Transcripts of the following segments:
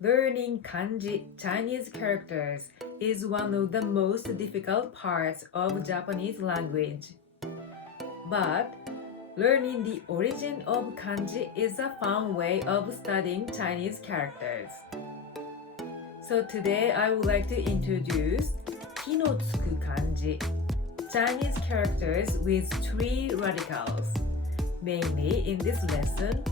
Learning Kanji Chinese characters is one of the most difficult parts of Japanese language. But learning the origin of kanji is a fun way of studying Chinese characters. So today I would like to introduce 木のつく漢字 Chinese characters with three radicals, mainly in this lesson,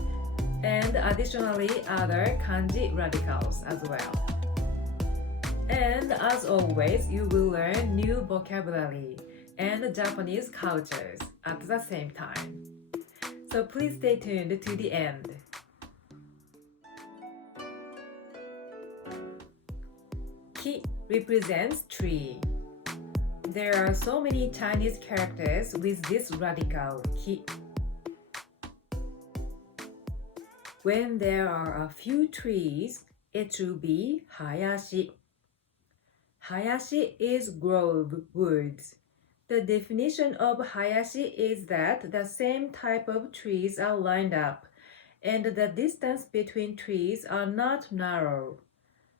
and additionally other kanji radicals as well. And as always, you will learn new vocabulary and Japanese cultures at the same time. So please stay tuned to the end. Ki represents tree. There are so many Chinese characters with this radical ki. When there are a few trees, it will be hayashi. Hayashi is grove, woods. The definition of hayashi is that the same type of trees are lined up and the distance between trees are not narrow.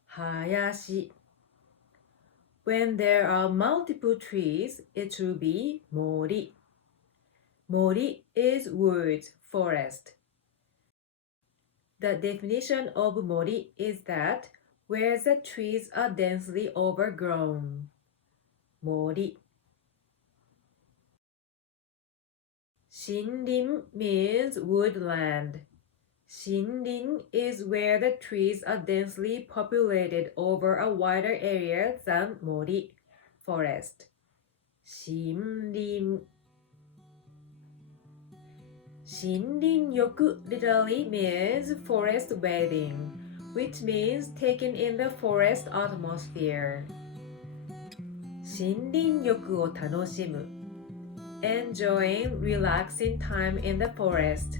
Hayashi. When there are multiple trees, it will be mori. Mori is woods, forest. The definition of mori is that where the trees are densely overgrown. Mori. Shinrin means woodland. Shinrin is where the trees are densely populated over a wider area than mori, forest. Shinrin. Shinrinyoku literally means forest bathing, which means taking in the forest atmosphere. 森林浴を楽しむ enjoying relaxing time in the forest.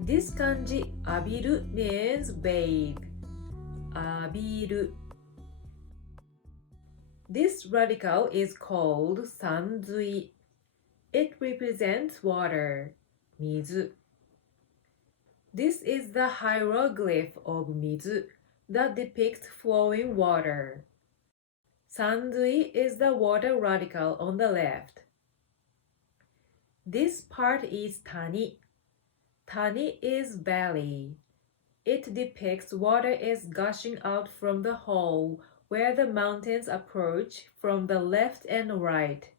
This kanji 浴びる means bathe. 浴びる This radical is called Sanzui. It represents water, 水. This is the hieroglyph of 水 that depicts flowing water. Sanzui is the water radical on the left. This part is tani. Tani is valley. It depicts water is gushing out from the hole where the mountains approach from the left and right.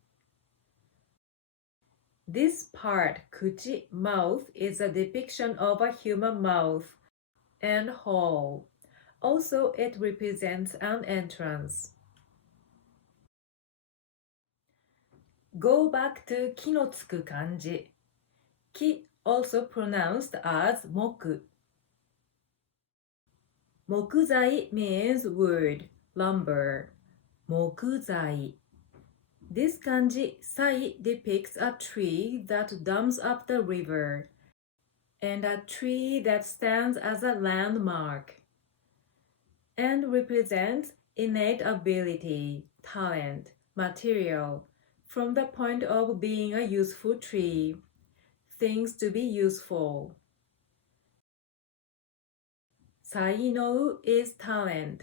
This part, kuchi, mouth, is a depiction of a human mouth and hole. Also, it represents an entrance. Go back to 木のつく漢字 Ki, also pronounced as 木 木材 means wood, lumber. 木材 This kanji 材 depicts a tree that dams up the river and a tree that stands as a landmark and represents innate ability, talent, material from the point of being a useful tree, things to be useful. 才能 is talent.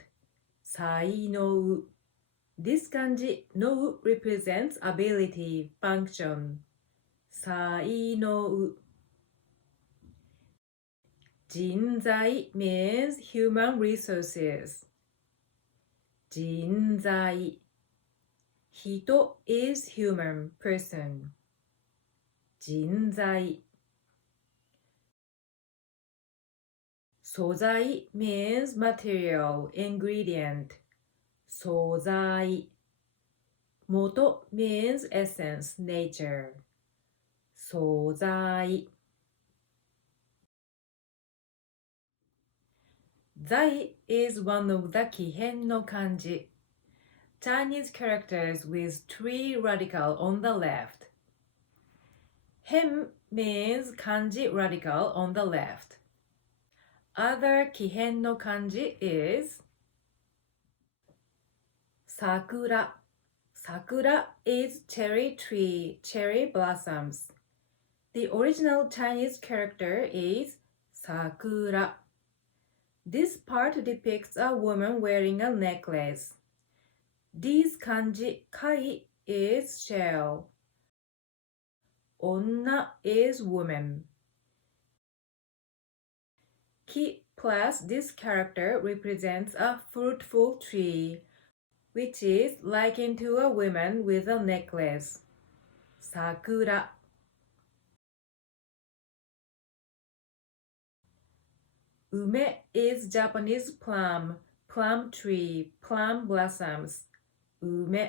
才能 This kanji 能 represents ability, function. 才能 人材 means human resources. 人材 人 is human, person. 人材素材 means material, ingredient. 素材元 means essence, nature. 素材材 is one of the Kihen no Kanji, Chinese characters with three radical on the left. Hen means kanji radical on the left. Other Kihen no Kanji is Sakura. Sakura is cherry tree, cherry blossoms. The original Chinese character is Sakura. This part depicts a woman wearing a necklace. These kanji kai is shell. Onna is woman. Ki plus this character represents a fruitful tree, which is likened to a woman with a necklace. Sakura. Ume is Japanese plum, plum tree, plum blossoms. Ume.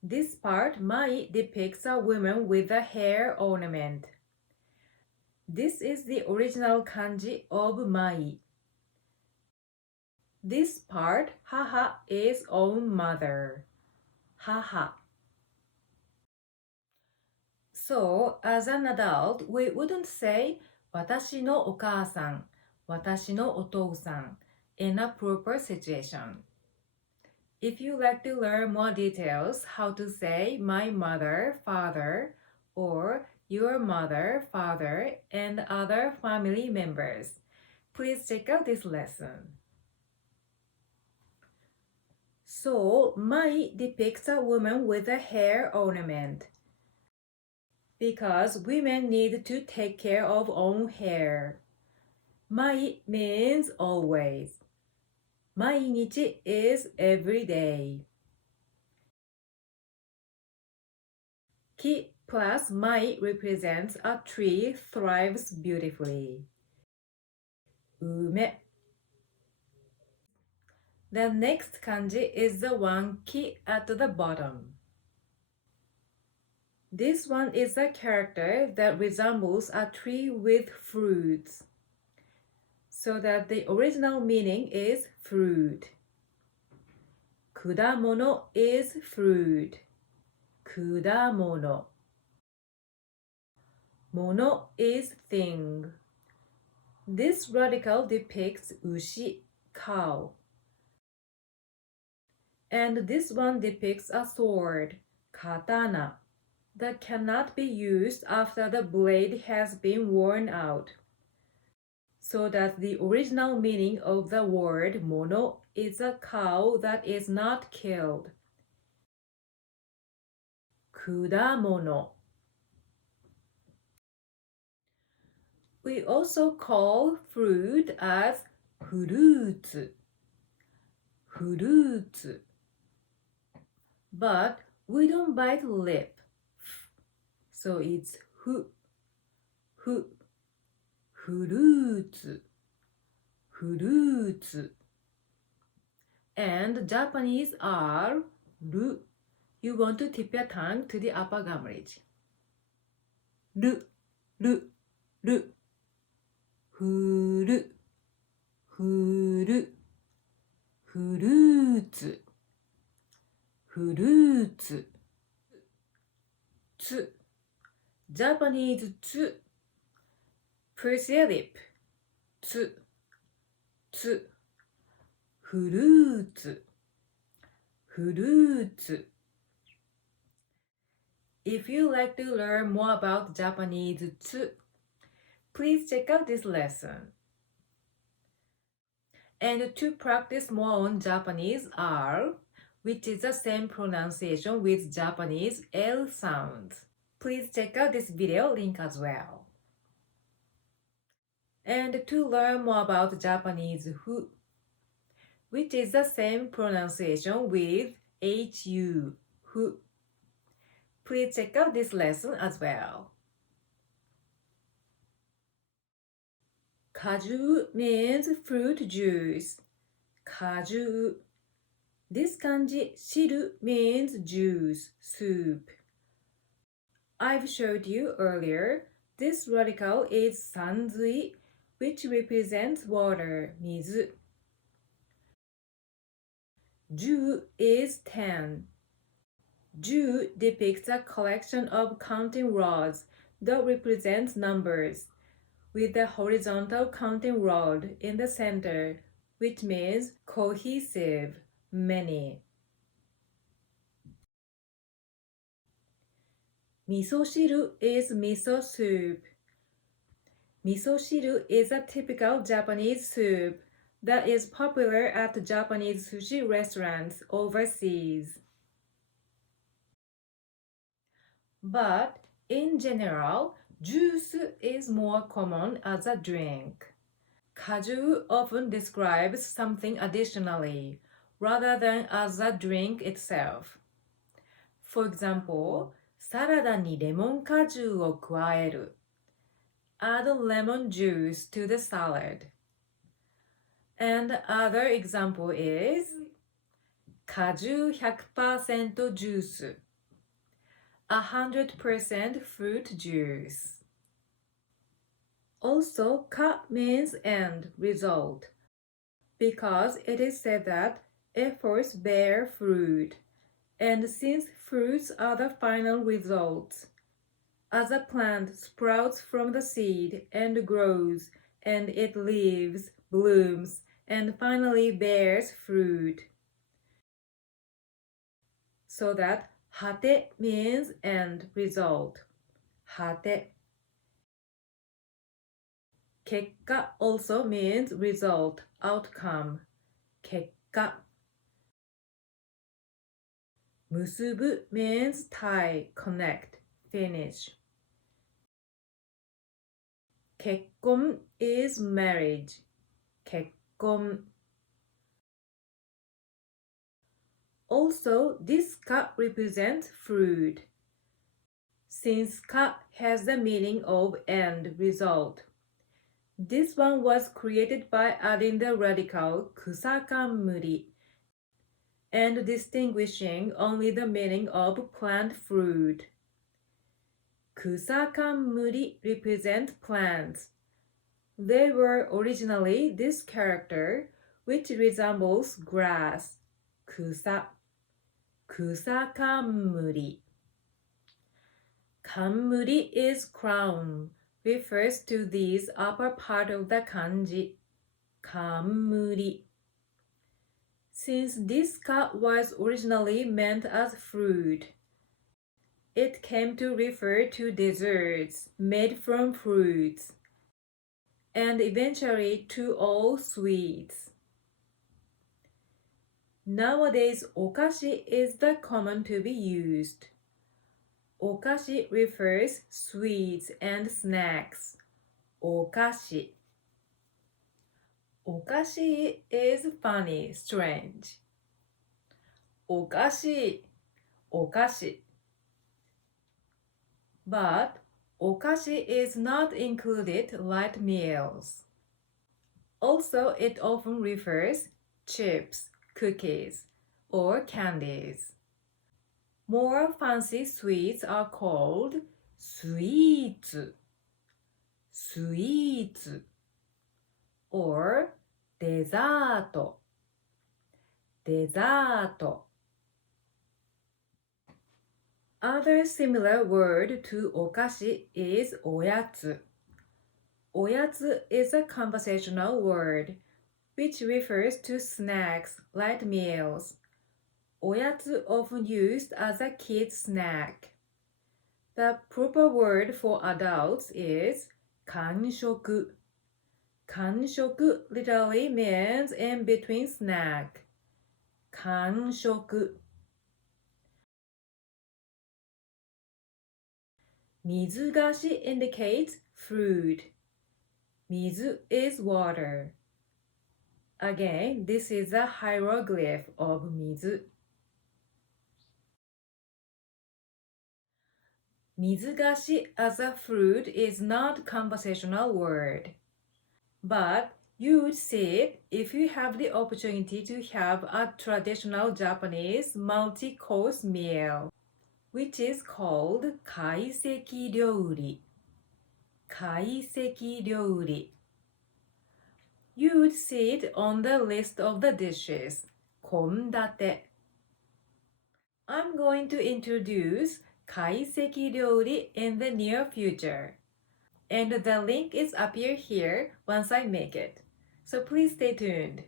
This part, mai, depicts a woman with a hair ornament. This is the original kanji of mai. This part, haha, is own mother. Haha. So, as an adult, we wouldn't say 私のお母さん、私のお父さん in a proper situation. If you like to learn more details how to say my mother, father, or your mother, father, and other family members, please check out this lesson. So, mai depicts a woman with a hair ornament. Because women need to take care of own hair. Mai means always. 毎日 is every day. Ki plus mai represents a tree thrives beautifully. Ume. The next kanji is the one ki at the bottom. This one is a character that resembles a tree with fruits, so that the original meaning is fruit. 果物 is fruit. 果物. 物 is thing. This radical depicts ushi, cow. And this one depicts a sword, katana, that cannot be used after the blade has been worn out, so that the original meaning of the word mono is a cow that is not killed. 果物. We also call fruit as フルーツ. フルーツ. But we don't bite lip. So it's ふ、ふ、フルーツ、フルーツ. And Japanese are る. You want to tip your tongue to the upper gum ridge. る、る、る。ふる、ふる。フルーツ、フルーツ。つ。Japanese つ。Press your lip. つ。つ。フルーツ。フルーツ。If you like to learn more about Japanese つ、please check out this lesson. And to practice more on Japanese R, which is the same pronunciation with Japanese L sounds, please check out this video link as well. And to learn more about Japanese fu, which is the same pronunciation with HU, fu, please check out this lesson as well. Kaju means fruit juice. Kaju. This kanji shiru means juice, soup. I've showed you earlier, this radical is Sanzui, which represents water, mizu. Ju is 10. Ju depicts a collection of counting rods that represents numbers, with the horizontal counting rod in the center, which means cohesive, many. Miso shiru is miso soup. Misoshiru is a typical Japanese soup that is popular at Japanese sushi restaurants overseas. But in general, juice is more common as a drink. Kaju often describes something additionally, rather than as a drink itself. For example, サラダにレモン果汁を加える. Add lemon juice to the salad. And other example is 果汁100% ジュース 100% fruit juice. Also, ka means end, result, because it is said that efforts bear fruit, and since fruits are the final results, as a plant sprouts from the seed and grows, and it lives, blooms, and finally bears fruit. So that 果て means end, result. 果て. 結果 also means result, outcome. 結果. 結ぶ means tie, connect, finish. 結婚 is marriage. 結婚. Also, this ka represents fruit, since ka has the meaning of end, result. This one was created by adding the radical kusakamuri and distinguishing only the meaning of plant fruit. Kusakamuri represent plants. They were originally this character, which resembles grass, kusa. Kusakamuri. Kamuri is crown, refers to this upper part of the kanji. Kamuri. Since this ka was originally meant as fruit, it came to refer to desserts made from fruits, and eventually to all sweets. Nowadays, okashi is the common to be used. Okashi refers sweets and snacks. Okashi. Okashi is funny, strange. Okashi, okashi. But okashi is not included light meals. Also, it often refers chips, cookies, or candies. More fancy sweets are called sweets, sweets, or dessert, dessert. Other similar word to okashi is oyatsu. Oyatsu is a conversational word which refers to snacks, light meals. Oyatsu often used as a kid's snack. The proper word for adults is kanshoku. Kanshoku literally means in between snack. Kanshoku. Mizu-gashi indicates fruit. Mizu is water. Again, this is a hieroglyph of Mizu. Mizu-gashi as a fruit is not conversational word, but you would see it if you have the opportunity to have a traditional Japanese multi-course meal, which is called kaiseki ryōri. Kaiseki ryōri. You would see it on the list of the dishes, kondate. I'm going to introduce kaiseki ryōri in the near future, and the link is appear here once I make it, so please stay tuned.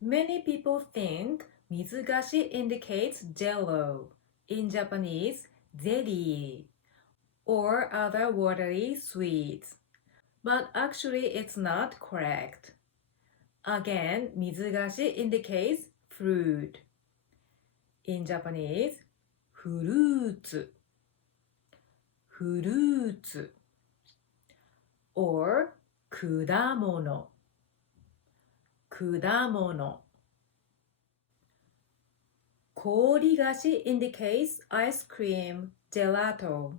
Many people think Mizu-gashi indicates jello, in Japanese, zeri, or other watery sweets. But actually it's not correct. Again, Mizu-gashi indicates fruit. In Japanese, フルーツ Huruutsu or 果物 Kori-gashi indicates ice cream, gelato.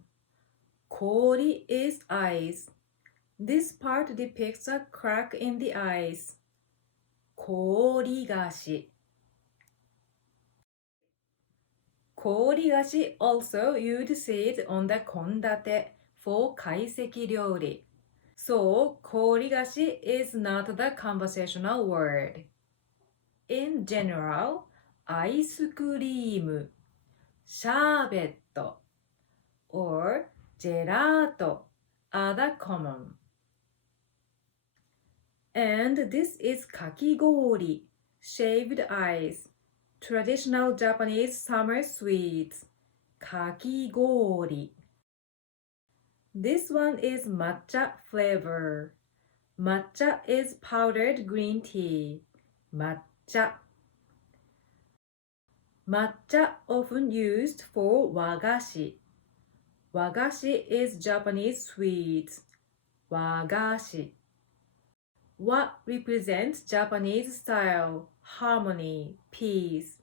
Kori is ice. This part depicts a crack in the ice. Kori-gashi. Kori-gashi also used seeds on the kondate for kaiseki ryori. So, Kori-gashi is not the conversational word. In general, アイスクリーム、シャーベット or ジェラート are the common. And this is かき氷 shaved ice, traditional Japanese summer sweets, かき氷. This one is matcha flavor. Matcha is powdered green tea. Matcha. Matcha often used for wa-gashi. Wa-gashi is Japanese sweets. Wa-gashi. Wa represents Japanese style, harmony, peace.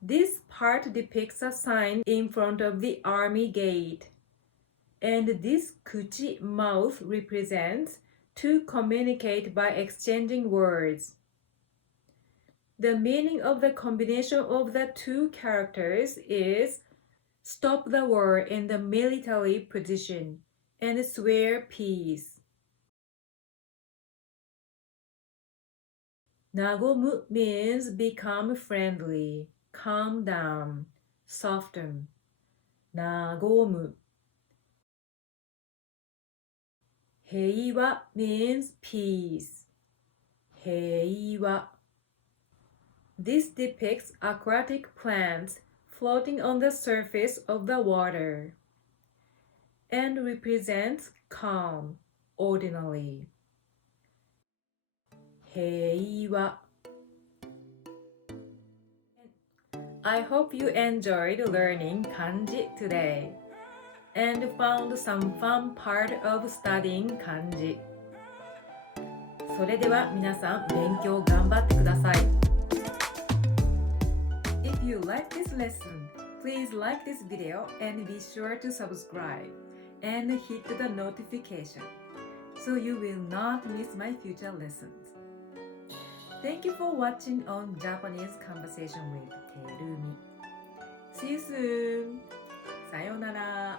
This part depicts a sign in front of the army gate. And this kuchi mouth represents to communicate by exchanging words. The meaning of the combination of the two characters is stop the war in the military position and swear peace. Nagomu means become friendly, calm down, soften. Nagomu. Heiwa means peace. Heiwa. This depicts aquatic plants floating on the surface of the water and represents calm, ordinary. Heiwa. I hope you enjoyed learning kanji today and found some fun part of studying kanji. それでは皆さん勉強頑張ってください。If you like this lesson, please like this video and be sure to subscribe and hit the notification so you will not miss my future lessons. Thank you for watching on Japanese Conversation with Terumi. See you soon. さようなら。